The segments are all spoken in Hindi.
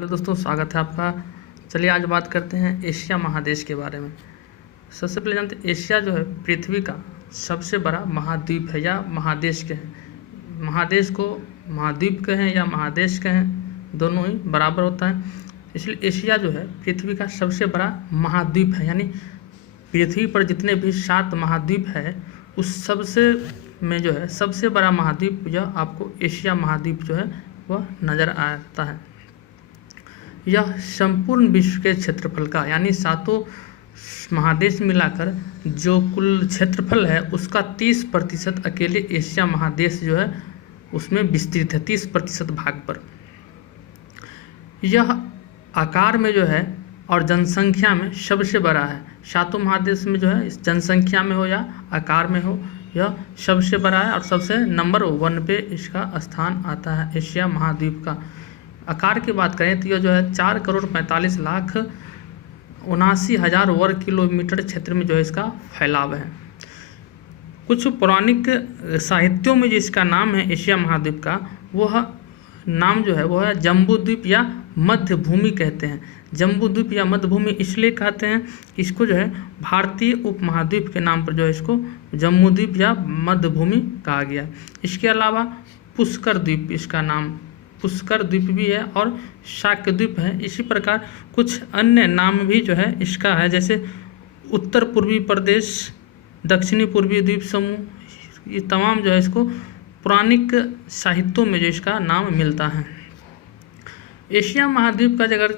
हेलो दोस्तों, स्वागत है आपका। चलिए आज बात करते हैं एशिया महादेश के बारे में। सबसे पहले जानते हैं एशिया जो है पृथ्वी का सबसे बड़ा महाद्वीप है या महादेश कहें। महादेश को महाद्वीप कहें या महादेश कहें, दोनों ही बराबर होता है। इसलिए एशिया जो है पृथ्वी का सबसे बड़ा महाद्वीप है, यानी पृथ्वी पर जितने भी 7 महाद्वीप है उस सबसे में जो है सबसे बड़ा महाद्वीप यह आपको एशिया महाद्वीप जो है वह नज़र आता है। यह संपूर्ण विश्व के क्षेत्रफल का यानी 7 महादेश मिलाकर जो कुल क्षेत्रफल है उसका 30% अकेले एशिया महादेश जो है उसमें विस्तृत है, 30% भाग पर। यह आकार में जो है और जनसंख्या में सबसे बड़ा है। 7 महादेश में जो है इस जनसंख्या में हो या आकार में हो, यह सबसे बड़ा है और सबसे नंबर 1 पे इसका स्थान आता है एशिया महाद्वीप का। आकार की बात करें तो यह जो है 4,45,79,000 वर्ग किलोमीटर क्षेत्र में जो है इसका फैलाव है। कुछ पौराणिक साहित्यों में जो इसका नाम है एशिया महाद्वीप का, वह नाम जो है वह है जम्बूद्वीप या मध्य भूमि कहते हैं। जम्बूद्वीप या मध्य भूमि इसलिए कहते हैं, इसको जो है भारतीय उपमहाद्वीप के नाम पर जो है इसको जम्बूद्वीप या मध्य भूमि कहा गया। इसके अलावा पुष्कर द्वीप, इसका नाम पुष्कर द्वीप भी है और शाक्य द्वीप है। इसी प्रकार कुछ अन्य नाम भी जो है इसका है, जैसे उत्तर पूर्वी प्रदेश, दक्षिणी पूर्वी द्वीप समूह, ये तमाम जो है इसको पौराणिक साहित्यों में जो इसका नाम मिलता है। एशिया महाद्वीप का अगर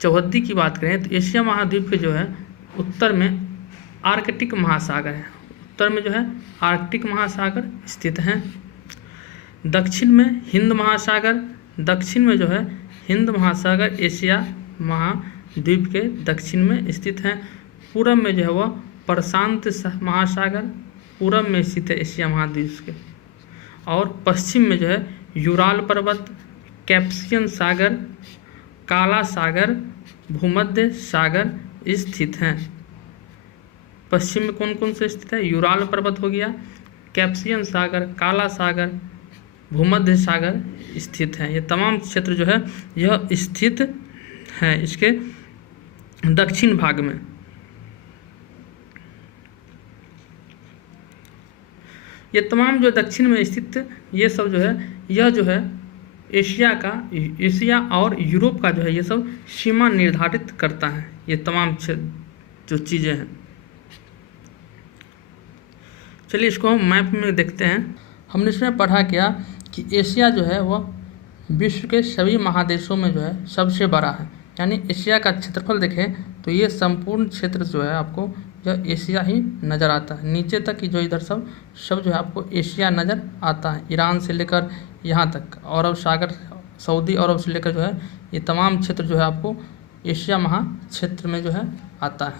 चौहद्दी की बात करें तो एशिया महाद्वीप के जो है उत्तर में आर्कटिक महासागर है, उत्तर में जो है आर्कटिक महासागर स्थित हैं। दक्षिण में हिंद महासागर, दक्षिण में जो है हिंद महासागर एशिया महाद्वीप के दक्षिण में स्थित हैं। पूरब में जो है वह प्रशांत महासागर पूरब में स्थित है एशिया महाद्वीप के, और पश्चिम में जो है यूराल पर्वत, कैस्पियन सागर, काला सागर, भूमध्य सागर स्थित हैं। पश्चिम में कौन कौन से स्थित है? यूराल पर्वत हो गया, कैस्पियन सागर, काला सागर, भूमध्य सागर स्थित हैं। ये तमाम क्षेत्र जो है यह स्थित हैं इसके दक्षिण भाग में। ये तमाम जो दक्षिण में स्थित ये सब जो है यह जो है एशिया और यूरोप का जो है ये सब सीमा निर्धारित करता है। ये तमाम जो चीज़ें हैं, चलिए इसको हम मैप में देखते हैं। हमने इसमें पढ़ा क्या कि एशिया जो है वह विश्व के सभी महादेशों में जो है सबसे बड़ा है, यानी एशिया का क्षेत्रफल देखें तो ये संपूर्ण क्षेत्र जो है आपको यह एशिया ही नज़र आता है। नीचे तक की जो इधर सब जो है आपको एशिया नज़र आता है। ईरान से लेकर यहाँ तक अरब सागर, सऊदी अरब से लेकर जो है ये तमाम क्षेत्र जो है आपको एशिया महाक्षेत्र में जो है आता है।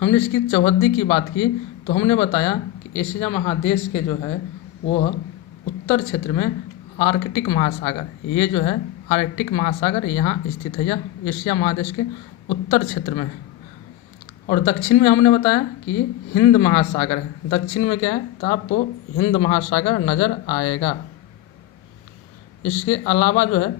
हमने इसकी चौहद्दी की बात की तो हमने बताया कि एशिया महादेश के जो है वह उत्तर क्षेत्र में आर्कटिक महासागर, ये जो है आर्कटिक महासागर यहाँ स्थित है, यह एशिया महादेश के उत्तर क्षेत्र में है। और दक्षिण में हमने बताया कि हिंद महासागर है। दक्षिण में क्या है तो आपको हिंद महासागर नज़र आएगा। इसके अलावा जो है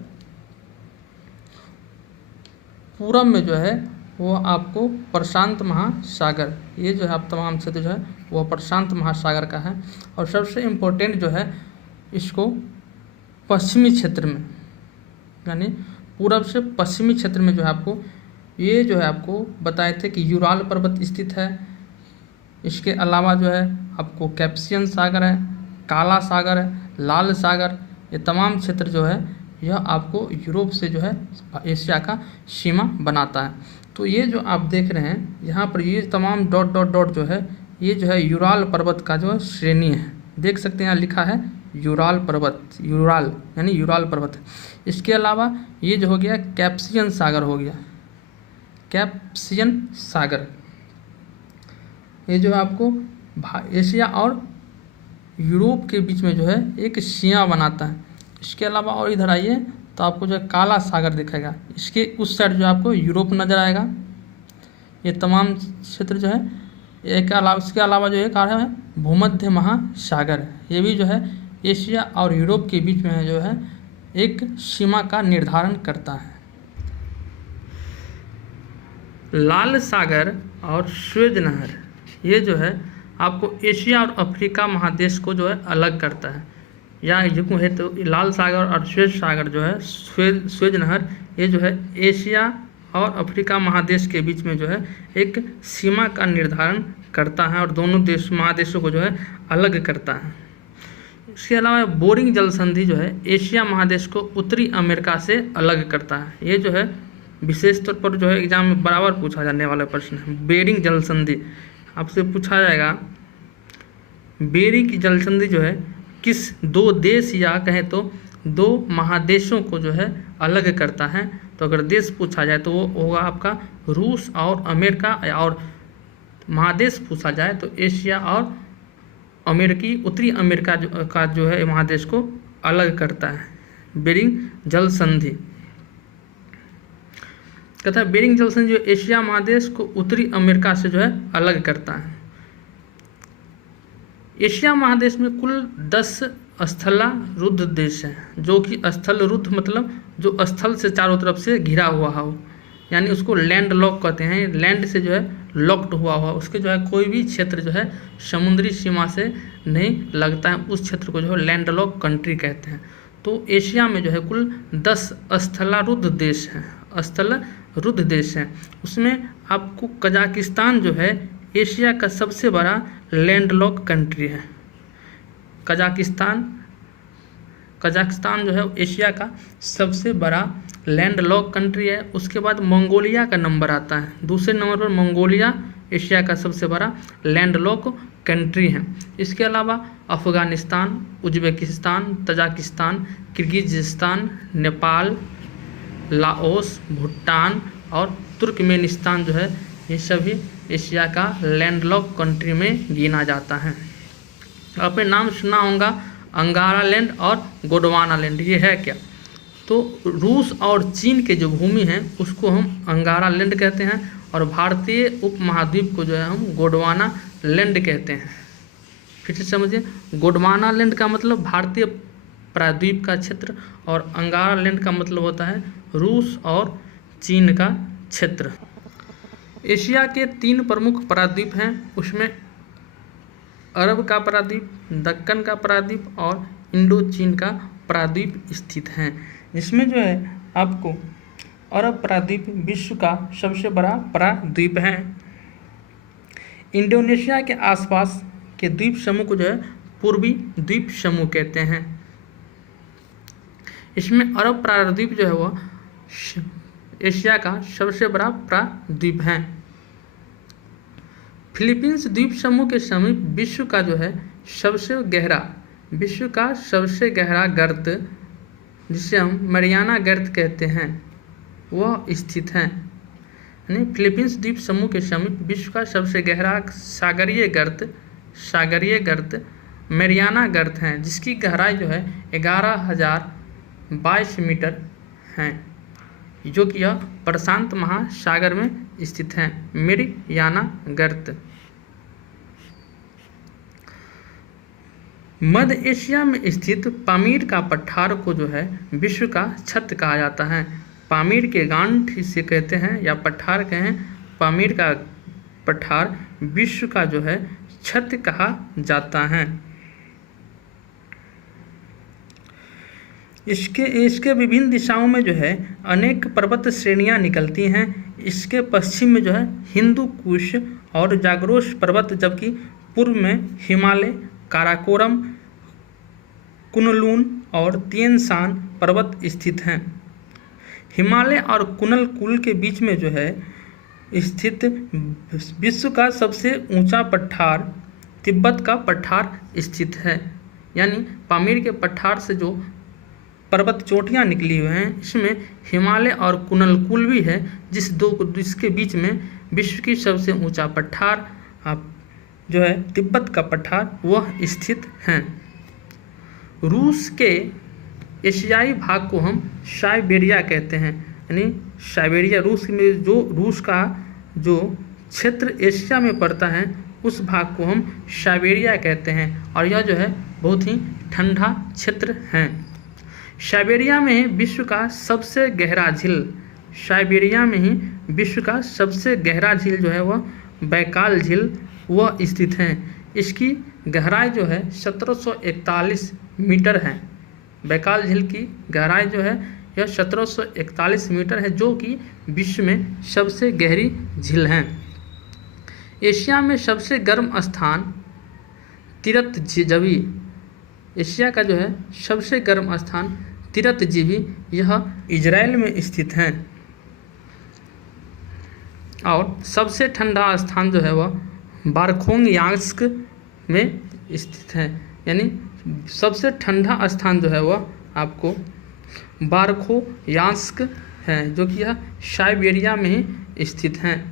पूरब में जो है वो आपको प्रशांत महासागर, ये जो है आप तमाम क्षेत्र जो है वह प्रशांत महासागर का है। और सबसे इम्पोर्टेंट जो है इसको पश्चिमी क्षेत्र में, यानी पूरब से पश्चिमी क्षेत्र में जो है आपको ये जो है आपको बताए थे कि यूराल पर्वत स्थित है। इसके अलावा जो है आपको कैस्पियन सागर है, काला सागर है, लाल सागर, ये तमाम क्षेत्र जो है यह आपको यूरोप से जो है एशिया का सीमा बनाता है। तो ये जो आप देख रहे हैं यहाँ पर ये तमाम डॉट डॉट डॉट जो है ये जो है यूराल पर्वत का जो श्रेणी है। देख सकते हैं यहाँ लिखा है यूराल पर्वत, यूराल यानी यूराल पर्वत। इसके अलावा ये जो हो गया कैस्पियन सागर हो गया, कैस्पियन सागर, ये जो है आपको एशिया और यूरोप के बीच में जो है एक सीमा बनाता है। इसके अलावा और इधर आइए तो आपको जो है काला सागर दिखेगा, इसके उस साइड जो आपको यूरोप नज़र आएगा। ये तमाम क्षेत्र जो है एक अलावा इसके अलावा जो एक आ रहा है भूमध्य महासागर, ये भी जो है एशिया और यूरोप के बीच में जो है एक सीमा का निर्धारण करता है। लाल सागर और स्वेज नहर ये जो है आपको एशिया और अफ्रीका महादेश को जो है अलग करता है, या जो है तो लाल सागर और स्वेज सागर जो है स्वेज नहर ये जो है एशिया और अफ्रीका महादेश के बीच में जो है एक सीमा का निर्धारण करता है और दोनों महादेशों को जो है अलग करता है। इसके अलावा बोरिंग जल संधि जो है एशिया महादेश को उत्तरी अमेरिका से अलग करता है। ये जो है विशेष तौर पर जो है एग्जाम में बराबर पूछा जाने वाला प्रश्न है। बेरिंग जल संधि आपसे पूछा जाएगा, बेरिंग जल संधि जो है किस दो देश या कहें तो दो महादेशों को जो है अलग करता है। तो अगर देश पूछा जाए तो वो होगा आपका रूस और अमेरिका, और महादेश पूछा जाए तो एशिया और अमेरिकी उत्तरी अमेरिका का जो है महादेश को अलग करता है। बेरिंग जल संधि कहता है बेरिंग जल संधि जो एशिया महादेश को उत्तरी अमेरिका से जो है अलग करता है। एशिया महादेश में कुल 10 स्थलारुद्ध देश हैं, जो कि स्थलरुद्ध मतलब जो स्थल से चारों तरफ से घिरा हुआ हो, यानी उसको लैंड लॉक कहते हैं। लैंड से जो है लॉक्ड हुआ हुआ, उसके जो है कोई भी क्षेत्र जो है समुद्री सीमा से नहीं लगता है, उस क्षेत्र को जो है लैंड लॉक कंट्री कहते हैं। तो एशिया में जो है कुल 10 स्थलारुद्ध देश हैं, स्थलरुद्ध देश हैं। उसमें आपको कजाकिस्तान जो है एशिया का सबसे बड़ा लैंड लॉक कंट्री है। कजाकिस्तान जो है एशिया का सबसे बड़ा लैंड लॉक कंट्री है। उसके बाद मंगोलिया का नंबर आता है, दूसरे नंबर पर मंगोलिया एशिया का सबसे बड़ा लैंड लॉक कंट्री है। इसके अलावा Afghanistan, Uzbekistan, Tajikistan, Kyrgyzstan, Nepal, Laos, Bhutan और तुर्कमेनिस्तान जो है ये सभी एशिया का लैंड लॉक कंट्री में गिना जाता है। आपने नाम सुना होगा अंगारा लैंड और गोंडवाना लैंड, ये है क्या? तो रूस और चीन के जो भूमि है उसको हम अंगारा लैंड कहते हैं और भारतीय उपमहाद्वीप को जो है हम गोंडवाना लैंड कहते हैं। फिर से समझिए, गोंडवाना लैंड का मतलब भारतीय प्रायद्वीप का क्षेत्र और अंगारा लैंड का मतलब होता है रूस और चीन का क्षेत्र। एशिया के 3 प्रमुख प्रायद्वीप हैं, उसमें अरब का प्रायद्वीप, दक्कन का प्रायद्वीप और इंडो चीन का प्रायद्वीप स्थित हैं। इसमें जो है आपको अरब प्रायद्वीप विश्व का सबसे बड़ा प्रायद्वीप है। इंडोनेशिया के आसपास के द्वीप समूह को जो है पूर्वी द्वीप समूह कहते हैं। इसमें अरब प्रायद्वीप जो है वह एशिया का सबसे बड़ा प्रायद्वीप है। फिलीपींस द्वीप समूह के समीप विश्व का सबसे गहरा गर्त, जिसे हम मरियाना गर्त कहते हैं, वह स्थित है। यानी फिलीपींस द्वीप समूह के समीप विश्व का सबसे गहरा सागरीय गर्त मरियाना गर्त है, जिसकी गहराई जो है 11,022 मीटर है, जो कि यह प्रशांत महासागर में स्थित है। मरियाना गर्त मध्य एशिया में स्थित पामीर का पठार को जो है विश्व का छत कहा जाता है। पामीर के गांठ से कहते हैं या पठार कहें, पामीर का पठार विश्व का जो है छत कहा जाता है। इसके विभिन्न दिशाओं में जो है अनेक पर्वत श्रेणियां निकलती हैं। इसके पश्चिम में जो है हिंदू कुश और जाग्रोस पर्वत, जबकि पूर्व में हिमालय, काराकोरम, कुनलून और तिएन शान पर्वत स्थित हैं। हिमालय और कुनलकुल के बीच में जो है स्थित विश्व का सबसे ऊंचा पठार तिब्बत का पठार स्थित है। यानी पामीर के पठार से जो पर्वत चोटियां निकली हुई हैं, इसमें हिमालय और कुनलकुल भी है, जिसके बीच में विश्व की सबसे ऊंचा पठार जो है तिब्बत का पठार वह स्थित हैं। रूस के एशियाई भाग को हम साइबेरिया कहते हैं। यानी साइबेरिया रूस का जो क्षेत्र एशिया में पड़ता है उस भाग को हम साइबेरिया कहते हैं और यह जो है बहुत ही ठंडा क्षेत्र है। साइबेरिया में ही विश्व का सबसे गहरा झील, साइबेरिया में ही विश्व का सबसे गहरा झील जो है वह बैकाल झील वह स्थित है। इसकी गहराई जो है 1741 मीटर है। बैकाल झील की गहराई जो है यह 1741 मीटर है, जो कि विश्व में सबसे गहरी झील है। एशिया में सबसे गर्म स्थान तिरतजीवी, एशिया का जो है सबसे गर्म स्थान तिरतजीवी यह इजराइल में स्थित है। और सबसे ठंडा स्थान जो है वह बारखोंगयांस्क में स्थित है, यानी सबसे ठंडा स्थान जो है वह आपको बारखोयांस्क है, जो कि यह साइबेरिया में ही स्थित है।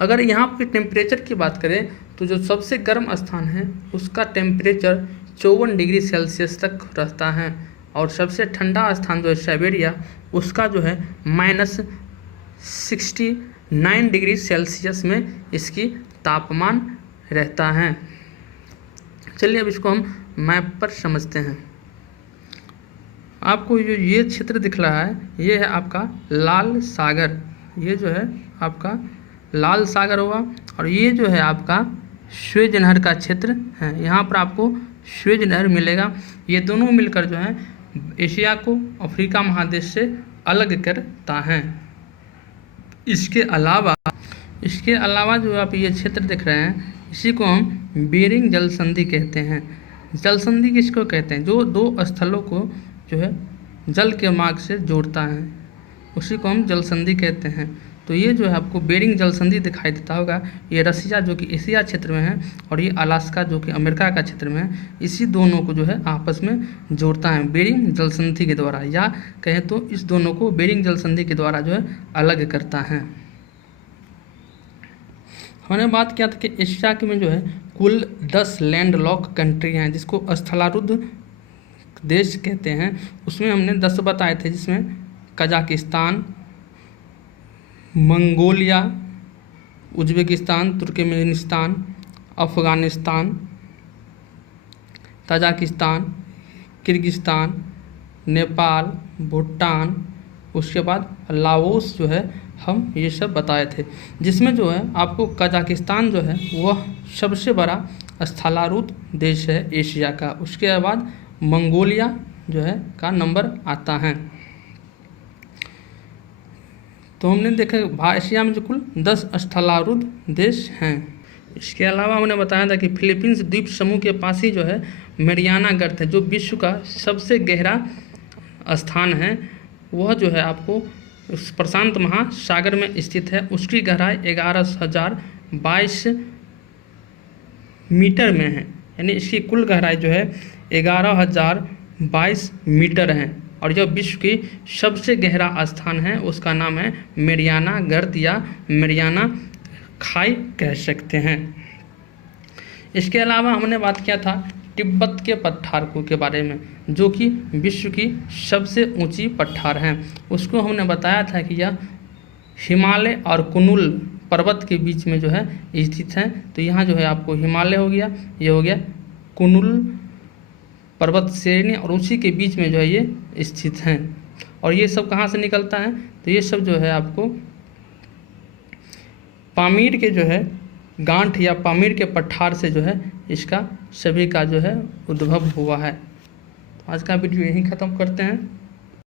अगर यहाँ पे टेम्परेचर की बात करें तो जो सबसे गर्म स्थान है उसका टेम्परेचर 54 डिग्री सेल्सियस तक रहता है, और सबसे ठंडा स्थान जो है साइबेरिया उसका जो है -69 डिग्री सेल्सियस में इसकी तापमान रहता है। चलिए अब इसको हम मैप पर समझते हैं। आपको जो ये क्षेत्र दिख रहा है ये है आपका लाल सागर, ये जो है आपका लाल सागर हुआ, और ये जो है आपका स्वेज नहर का क्षेत्र है। यहाँ पर आपको स्वेज नहर मिलेगा। ये दोनों मिलकर जो है एशिया को अफ्रीका महादेश से अलग करता है। इसके अलावा जो आप ये क्षेत्र देख रहे हैं इसी को हम बेरिंग जल संधि कहते हैं। जल संधि किसको कहते हैं? जो दो स्थलों को जो है जल के मार्ग से जोड़ता है उसी को हम जल संधि कहते हैं। तो ये जो है आपको बेरिंग जल संधि दिखाई देता होगा। ये रसिया जो कि एशिया क्षेत्र में है और ये अलास्का जो कि अमेरिका का क्षेत्र में है, इसी दोनों को जो है आपस में जोड़ता है बेरिंग जल संधि के द्वारा, या कहें तो इस दोनों को बेरिंग जल संधि के द्वारा जो है अलग करता है। हमने बात किया था कि एशिया के में जो है कुल 10 लैंड लॉक कंट्री हैं जिसको स्थलारुद्ध देश कहते हैं। उसमें हमने 10 बताए थे, जिसमें Kazakhstan, Mongolia, Uzbekistan, Turkmenistan, Afghanistan, Tajikistan, Kyrgyzstan, Nepal, Bhutan, उसके बाद लाओस जो है हम ये सब बताए थे। जिसमें जो है आपको कजाकिस्तान जो है वह सबसे बड़ा स्थलारुद्ध देश है एशिया का। उसके बाद मंगोलिया जो है का नंबर आता है। तो हमने देखा एशिया में जो कुल 10 स्थलारुद्ध देश हैं। इसके अलावा हमने बताया था कि फिलीपींस द्वीप समूह के पास ही जो है मैरियाना गर्त है, जो विश्व का सबसे गहरा स्थान है। वह जो है आपको प्रशांत महासागर में स्थित है। उसकी गहराई 11,022 मीटर में है, यानी इसकी कुल गहराई जो है 11,022 मीटर है। और यह विश्व की सबसे गहरा स्थान है, उसका नाम है मैरियाना गर्त या मैरियाना खाई कह सकते हैं। इसके अलावा हमने बात किया था तिब्बत के पठार के बारे में, जो कि विश्व की सबसे ऊंची पठार हैं। उसको हमने बताया था कि यह हिमालय और कुनुल पर्वत के बीच में जो है स्थित है। तो यहाँ जो है आपको हिमालय हो गया, ये हो गया कुनुल पर्वत श्रेणी, और उसी के बीच में जो है ये स्थित हैं। और ये सब कहाँ से निकलता है? तो ये सब जो है आपको पामीर के जो है गांठ या पामीर के पठार से जो है इसका सभी का जो है उद्भव हुआ है। आज का वीडियो यहीं ख़त्म करते हैं।